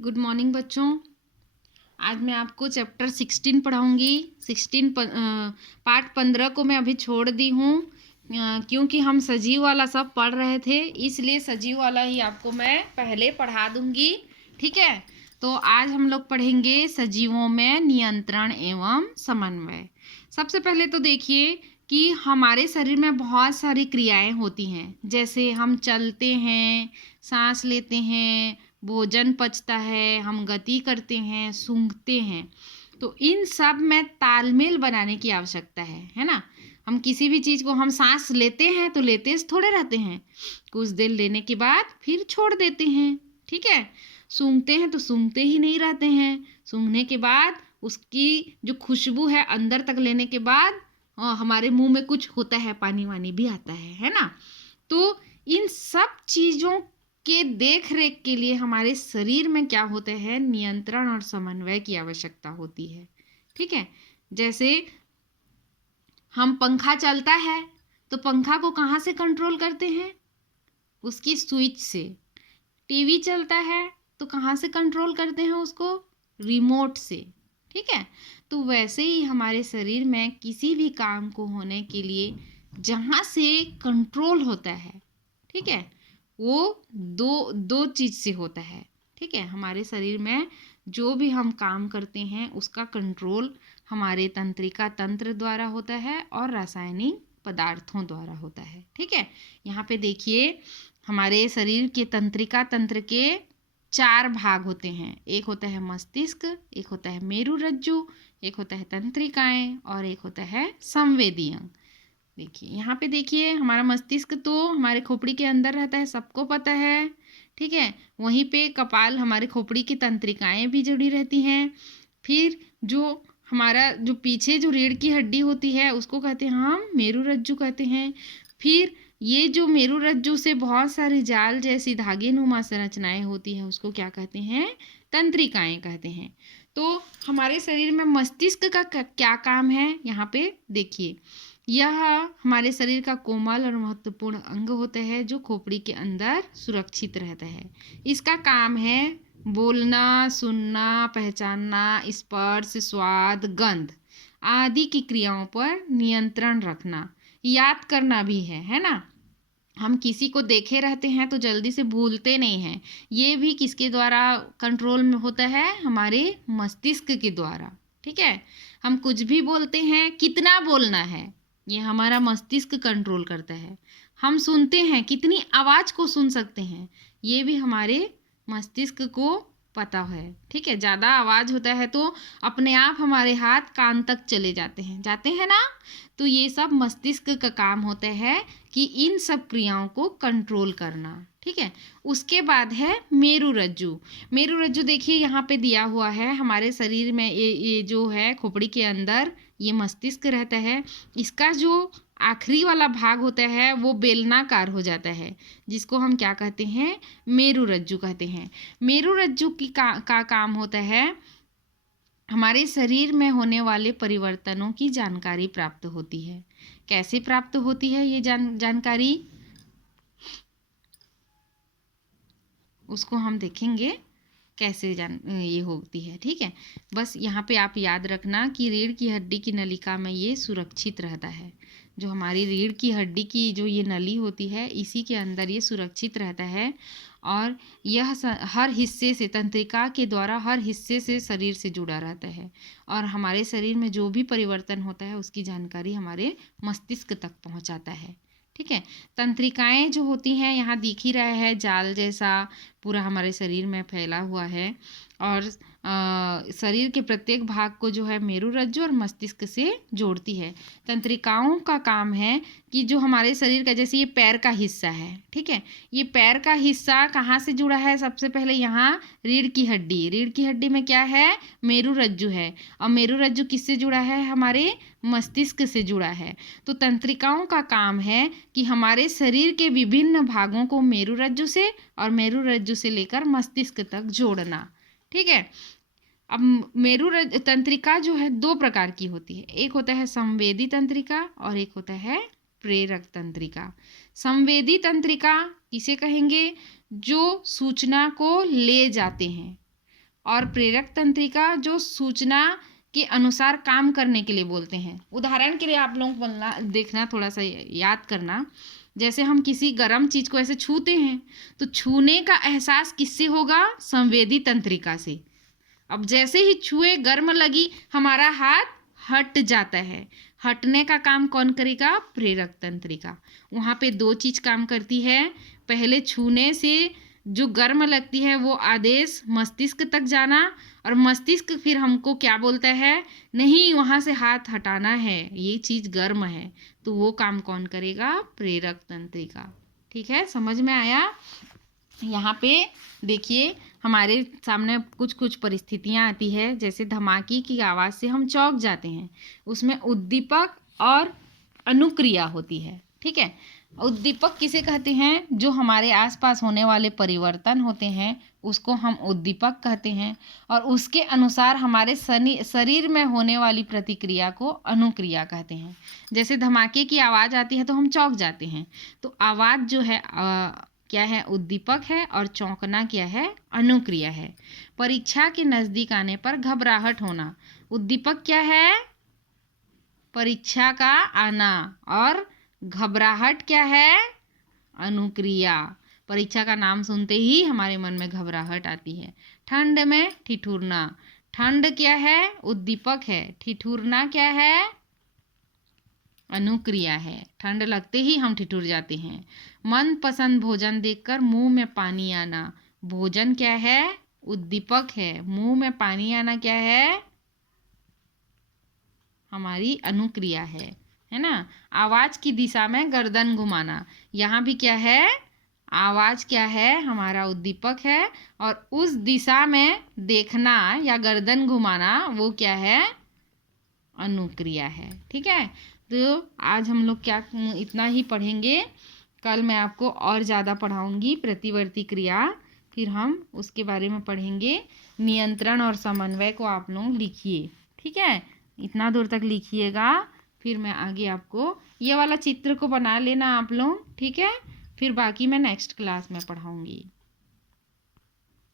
Good morning बच्चों। आज मैं आपको चैप्टर 16 पढ़ाऊंगी। 16 पार्ट 15 को मैं अभी छोड़ दी हूँ क्योंकि हम सजीव वाला सब पढ़ रहे थे, इसलिए सजीव वाला ही आपको मैं पहले पढ़ा दूंगी। ठीक है, तो आज हम लोग पढ़ेंगे सजीवों में नियंत्रण एवं समन्वय। सबसे पहले तो देखिए कि हमारे शरीर में बहुत सारी क्रियाएं होती हैं, जैसे हम चलते हैं, सांस लेते हैं, भोजन पचता है, हम गति करते हैं, सूंघते हैं। तो इन सब में तालमेल बनाने की आवश्यकता है ना। हम किसी भी चीज़ को, हम सांस लेते हैं तो लेते थोड़े रहते हैं, कुछ देर लेने के बाद फिर छोड़ देते हैं। ठीक है, सूंघते हैं तो सूंघते ही नहीं रहते हैं, सूंघने के बाद उसकी जो खुशबू है अंदर तक लेने के बाद हमारे मुंह में कुछ होता है, पानी वानी भी आता है ना। तो इन सब चीज़ों के देख रेख के लिए हमारे शरीर में क्या होता है, नियंत्रण और समन्वय की आवश्यकता होती है। ठीक है, जैसे हम पंखा चलता है तो पंखा को कहाँ से कंट्रोल करते हैं, उसकी स्विच से। टीवी चलता है तो कहाँ से कंट्रोल करते हैं उसको, रिमोट से। ठीक है, तो वैसे ही हमारे शरीर में किसी भी काम को होने के लिए जहाँ से कंट्रोल होता है, ठीक है, वो दो चीज़ से होता है। ठीक है, हमारे शरीर में जो भी हम काम करते हैं उसका कंट्रोल हमारे तंत्रिका तंत्र द्वारा होता है और रासायनिक पदार्थों द्वारा होता है। ठीक है, यहाँ पे देखिए हमारे शरीर के तंत्रिका तंत्र के 4 भाग होते हैं। एक होता है मस्तिष्क, एक होता है मेरुरज्जु, एक होता है तंत्रिकाएं और एक होता है संवेदी अंग। देखिए यहाँ पे देखिए, हमारा मस्तिष्क तो हमारे खोपड़ी के अंदर रहता है, सबको पता है। ठीक है, वहीं पे कपाल, हमारे खोपड़ी की तंत्रिकाएं भी जुड़ी रहती हैं। फिर जो हमारा जो पीछे जो रीढ़ की हड्डी होती है उसको कहते हैं हम मेरुरज्जु कहते हैं। फिर ये जो मेरुरज्जु से बहुत सारी जाल जैसी धागे नुमा संरचनाएं होती है उसको क्या कहते हैं, तंत्रिकाएं कहते हैं। तो हमारे शरीर में मस्तिष्क का क्या काम है, यहाँ पे देखिए, यह हमारे शरीर का कोमल और महत्वपूर्ण अंग होता है जो खोपड़ी के अंदर सुरक्षित रहता है। इसका काम है बोलना, सुनना, पहचानना, स्पर्श, स्वाद, गंध आदि की क्रियाओं पर नियंत्रण रखना, याद करना भी है ना। हम किसी को देखे रहते हैं तो जल्दी से भूलते नहीं हैं, ये भी किसके द्वारा कंट्रोल में होता है, हमारे मस्तिष्क के द्वारा। ठीक है, हम कुछ भी बोलते हैं, कितना बोलना है ये हमारा मस्तिष्क कंट्रोल करता है। हम सुनते हैं, कितनी आवाज़ को सुन सकते हैं, ये भी हमारे मस्तिष्क को पता है। ठीक है, ज़्यादा आवाज़ होता है तो अपने आप हमारे हाथ कान तक चले जाते हैं ना। तो ये सब मस्तिष्क का काम होता है कि इन सब क्रियाओं को कंट्रोल करना। ठीक है, उसके बाद है मेरुरज्जु। मेरुरज्जु देखिए यहाँ पे दिया हुआ है, हमारे शरीर में ये जो है खोपड़ी के अंदर ये मस्तिष्क रहता है। इसका जो आखिरी वाला भाग होता है वो बेलनाकार हो जाता है, जिसको हम क्या कहते हैं, मेरुरज्जु कहते हैं। मेरुरज्जु की का काम होता है हमारे शरीर में होने वाले परिवर्तनों की जानकारी प्राप्त होती है। कैसे प्राप्त होती है ये जानकारी, उसको हम देखेंगे कैसे ये होती है। ठीक है, बस यहाँ पे आप याद रखना कि रीढ़ की हड्डी की नलिका में ये सुरक्षित रहता है। जो हमारी रीढ़ की हड्डी की जो ये नली होती है इसी के अंदर ये सुरक्षित रहता है और यह हर हिस्से से, तंत्रिका के द्वारा हर हिस्से से शरीर से जुड़ा रहता है और हमारे शरीर में जो भी परिवर्तन होता है उसकी जानकारी हमारे मस्तिष्क तक पहुँचाता है। ठीक है, तंत्रिकाएं जो होती हैं यहाँ दिख ही रहा है, जाल जैसा पूरा हमारे शरीर में फैला हुआ है और शरीर के प्रत्येक भाग को जो है मेरुरज्जु और मस्तिष्क से जोड़ती है। तंत्रिकाओं का काम है कि जो हमारे शरीर का, जैसे ये पैर का हिस्सा है, ठीक है, ये पैर का हिस्सा कहाँ से जुड़ा है, सबसे पहले यहाँ रीढ़ की हड्डी में क्या है, मेरुरज्जु है और मेरुरज्जु किससे जुड़ा है, हमारे मस्तिष्क से जुड़ा है। तो तंत्रिकाओं का काम है कि हमारे शरीर के विभिन्न भागों को मेरुरज्जु से और मेरुरज्जु से लेकर मस्तिष्क तक जोड़ना। ठीक है, अब मेरुरज्जु तंत्रिका जो है 2 प्रकार की होती है, एक होता है संवेदी तंत्रिका और एक होता है प्रेरक तंत्रिका। संवेदी तंत्रिका किसे कहेंगे, जो सूचना को ले जाते हैं, और प्रेरक तंत्रिका जो सूचना के अनुसार काम करने के लिए बोलते हैं। उदाहरण के लिए आप लोग बोलना देखना, थोड़ा सा याद करना। जैसे हम किसी गर्म चीज़ को ऐसे छूते हैं तो छूने का एहसास किससे होगा? संवेदी तंत्रिका से। अब जैसे ही छुए, गर्म लगी, हमारा हाथ हट जाता है। हटने का काम कौन करेगा? प्रेरक तंत्रिका। वहाँ पे दो चीज़ काम करती है। पहले छूने से जो गर्म लगती है वो आदेश मस्तिष्क तक जाना, और मस्तिष्क फिर हमको क्या बोलता है? नहीं, वहाँ से हाथ हटाना है, ये चीज़ गर्म है। तो वो काम कौन करेगा? प्रेरक तंत्रिका। ठीक है, समझ में आया? यहाँ पे देखिए हमारे सामने कुछ कुछ परिस्थितियाँ आती है। जैसे धमाके की आवाज़ से हम चौंक जाते हैं, उसमें उद्दीपक और अनुक्रिया होती है। ठीक है, उद्दीपक किसे कहते हैं? जो हमारे आसपास होने वाले परिवर्तन होते हैं उसको हम उद्दीपक कहते हैं, और उसके अनुसार हमारे शरीर में होने वाली प्रतिक्रिया को अनुक्रिया कहते हैं। जैसे धमाके की आवाज़ आती है तो हम चौंक जाते हैं, तो आवाज़ जो है क्या है? उद्दीपक है, और चौंकना क्या है? अनुक्रिया है। परीक्षा के नज़दीक आने पर घबराहट होना, उद्दीपक क्या है? परीक्षा का आना, और घबराहट क्या है? अनुक्रिया। परीक्षा का नाम सुनते ही हमारे मन में घबराहट आती है। ठंड में ठिठुरना, ठंड क्या है? उद्दीपक है। ठिठुरना क्या है? अनुक्रिया है। ठंड लगते ही हम ठिठुर जाते हैं। मनपसंद भोजन देखकर मुंह में पानी आना, भोजन क्या है? उद्दीपक है। मुंह में पानी आना क्या है? हमारी अनुक्रिया है ना? आवाज़ की दिशा में गर्दन घुमाना, यहाँ भी क्या है? आवाज़ क्या है? हमारा उद्दीपक है, और उस दिशा में देखना या गर्दन घुमाना वो क्या है? अनुक्रिया है। ठीक है, तो आज हम लोग क्या इतना ही पढ़ेंगे। कल मैं आपको और ज़्यादा पढ़ाऊंगी प्रतिवर्ती क्रिया, फिर हम उसके बारे में पढ़ेंगे। नियंत्रण और समन्वय को आप लोग लिखिए। ठीक है, इतना दूर तक लिखिएगा, फिर मैं आगे आपको ये वाला चित्र को बना लेना आप लोग। ठीक है, फिर बाकी मैं नेक्स्ट क्लास में पढ़ाऊंगी।